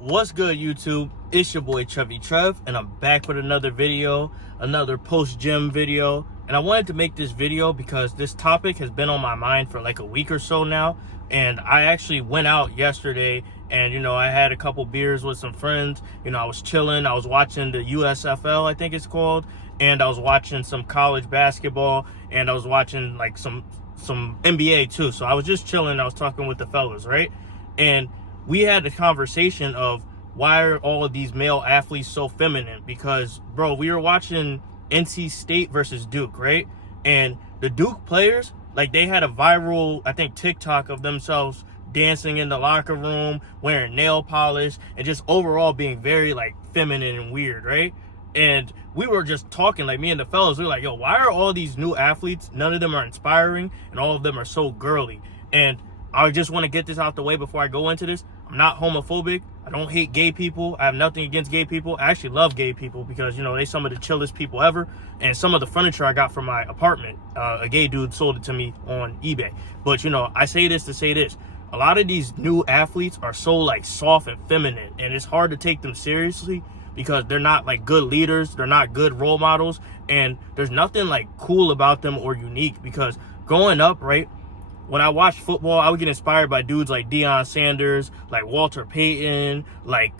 What's good, YouTube? It's your boy Chubby Trev, and I'm back with another video, another post-gym video. And I wanted to make this video because this topic has been on my mind for like a week or so now. And I actually went out yesterday and, I had a couple beers with some friends. I was chilling. I was watching the USFL, I think it's called. And I was watching some college basketball, and I was watching like some NBA too. So I was just chilling. I was talking with the fellas, right? And we had a conversation of why are all of these male athletes so feminine? Because, bro, we were watching NC State versus Duke, right? And the Duke players, like, they had a viral, I think, TikTok of themselves dancing in the locker room, wearing nail polish, and just overall being very, like, feminine and weird, right? And we were just talking, like, me and the fellas, we were like, yo, why are all these new athletes, none of them are inspiring, and all of them are so girly? And I just want to get this out the way before I go into this. I'm not homophobic. I don't hate gay people. I have nothing against gay people. I actually love gay people because, they some of the chillest people ever. And some of the furniture I got from my apartment, a gay dude sold it to me on eBay. But, I say this to say this. A lot of these new athletes are so, like, soft and feminine. And it's hard to take them seriously because they're not, like, good leaders. They're not good role models. And there's nothing, like, cool about them or unique because growing up, right, when I watched football, I would get inspired by dudes like Deion Sanders, like Walter Payton, like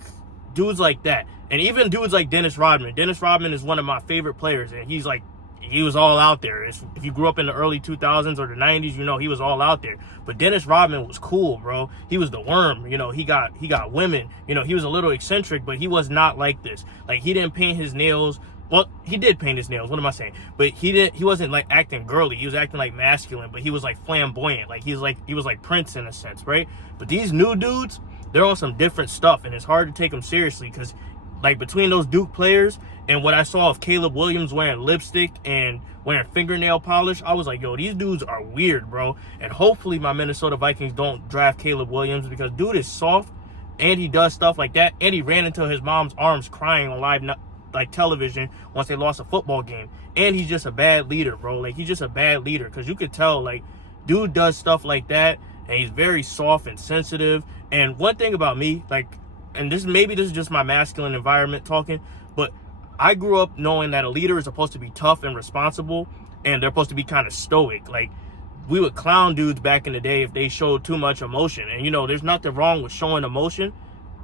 dudes like that. And even dudes like Dennis Rodman. Dennis Rodman is one of my favorite players, and he was all out there. If you grew up in the early 2000s or the 90s, he was all out there. But Dennis Rodman was cool, bro. He was the worm. He got women. He was a little eccentric, but he was not like this. Like, he didn't paint his nails. Well, he did paint his nails. What am I saying? But he wasn't like acting girly. He was acting like masculine, but he was like flamboyant. Like he was like Prince in a sense, right? But these new dudes, they're on some different stuff, and it's hard to take them seriously because, like, between those Duke players and what I saw of Caleb Williams wearing lipstick and wearing fingernail polish, I was like, yo, these dudes are weird, bro. And hopefully my Minnesota Vikings don't draft Caleb Williams because dude is soft and he does stuff like that, and he ran into his mom's arms crying on live television once they lost a football game. And he's just a bad leader, bro. Like, he's just a bad leader because you could tell, like, dude does stuff like that, and he's very soft and sensitive. And one thing about me, like, and this is just my masculine environment talking, but I grew up knowing that a leader is supposed to be tough and responsible, and they're supposed to be kind of stoic. Like, we would clown dudes back in the day if they showed too much emotion. And, there's nothing wrong with showing emotion,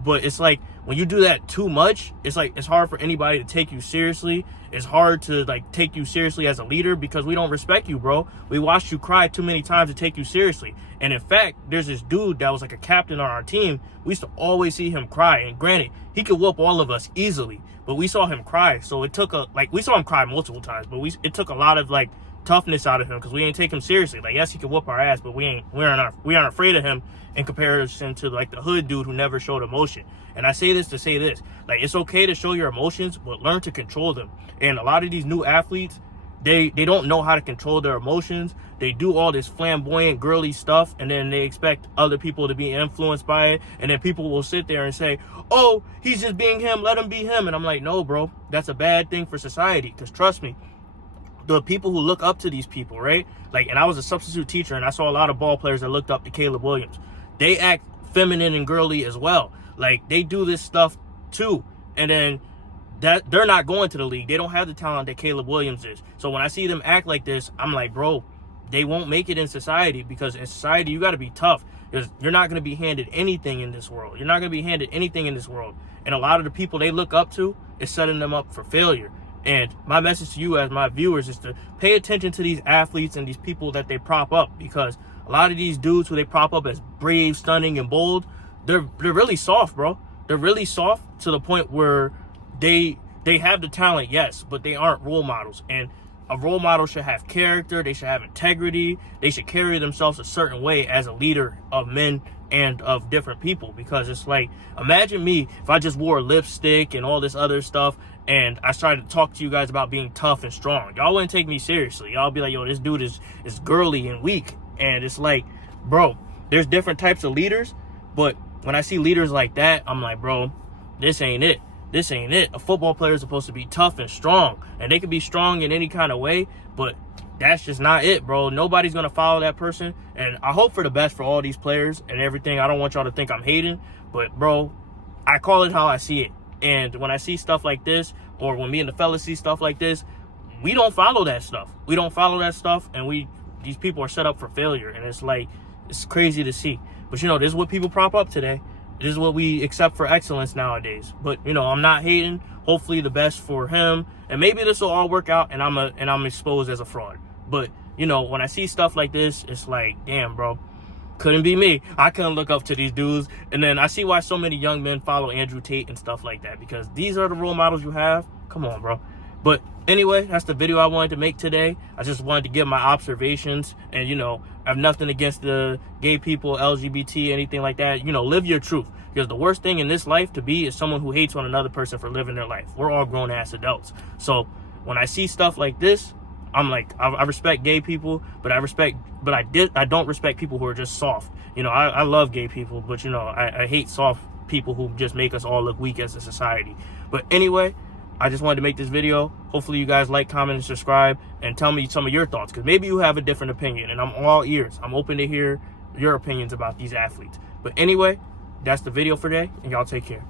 but it's like when you do that too much, it's like it's hard for anybody to take you seriously. It's hard to, like, take you seriously as a leader because we don't respect you, bro. We watched you cry too many times to take you seriously. And in fact, there's this dude that was like a captain on our team. We used to always see him cry. And granted, he could whoop all of us easily, but we saw him cry. So it took we saw him cry multiple times, but it took a lot of, like, toughness out of him because we didn't take him seriously. Like, yes, he could whoop our ass, but we aren't afraid of him in comparison to, like, the hood dude who never showed emotion. And I say this to say this, like, it's okay to show your emotions, but learn to control them. And a lot of these new athletes, they don't know how to control their emotions. They do all this flamboyant, girly stuff, and then they expect other people to be influenced by it. And then people will sit there and say, oh, he's just being him, let him be him. And I'm like, no, bro, that's a bad thing for society. Because trust me, the people who look up to these people, right? Like, and I was a substitute teacher, and I saw a lot of ball players that looked up to Caleb Williams. They act feminine and girly as well. Like, they do this stuff too. And then that they're not going to the league. They don't have the talent that Caleb Williams is. So when I see them act like this, I'm like, bro, they won't make it in society, because in society, you got to be tough. Because you're not going to be handed anything in this world. You're not going to be handed anything in this world. And a lot of the people they look up to is setting them up for failure. And my message to you as my viewers is to pay attention to these athletes and these people that they prop up, because a lot of these dudes who they prop up as brave, stunning, and bold, they're really soft, bro. They're really soft to the point where they have the talent, yes, but they aren't role models. And a role model should have character. They should have integrity. They should carry themselves a certain way as a leader of men and of different people. Because it's like, imagine me if I just wore lipstick and all this other stuff and I started to talk to you guys about being tough and strong. Y'all wouldn't take me seriously. Y'all be like, yo, this dude is girly and weak. And it's like, bro, there's different types of leaders, but when I see leaders like that, I'm like, bro, this ain't it. This ain't it. A football player is supposed to be tough and strong, and they can be strong in any kind of way, but that's just not it, bro. Nobody's going to follow that person, and I hope for the best for all these players and everything. I don't want y'all to think I'm hating, but, bro, I call it how I see it. And when I see stuff like this, or when me and the fellas see stuff like this, we don't follow that stuff. We don't follow that stuff, and these people are set up for failure. And it's like, it's crazy to see. But you know, this is what people prop up today. This is what we accept for excellence nowadays. But you know, I'm not hating. Hopefully the best for him, and maybe this will all work out, and I'm exposed as a fraud. But you know, when I see stuff like this, it's like, damn, bro, couldn't be me. I couldn't look up to these dudes. And then I see why so many young men follow Andrew Tate and stuff like that, because these are the role models you have. Come on, bro. But anyway, that's the video I wanted to make today. I just wanted to give my observations, and you know, I have nothing against the gay people, LGBT, anything like that. You know, live your truth, because the worst thing in this life to be is someone who hates on another person for living their life. We're all grown ass adults. So when I see stuff like this, I'm like, I respect gay people, but I don't respect people who are just soft. You know, I love gay people, but you know, I hate soft people who just make us all look weak as a society. But anyway, I just wanted to make this video. Hopefully you guys like, comment, and subscribe, and tell me some of your thoughts, because maybe you have a different opinion, and I'm all ears. I'm open to hear your opinions about these athletes. But anyway, that's the video for today, and y'all take care.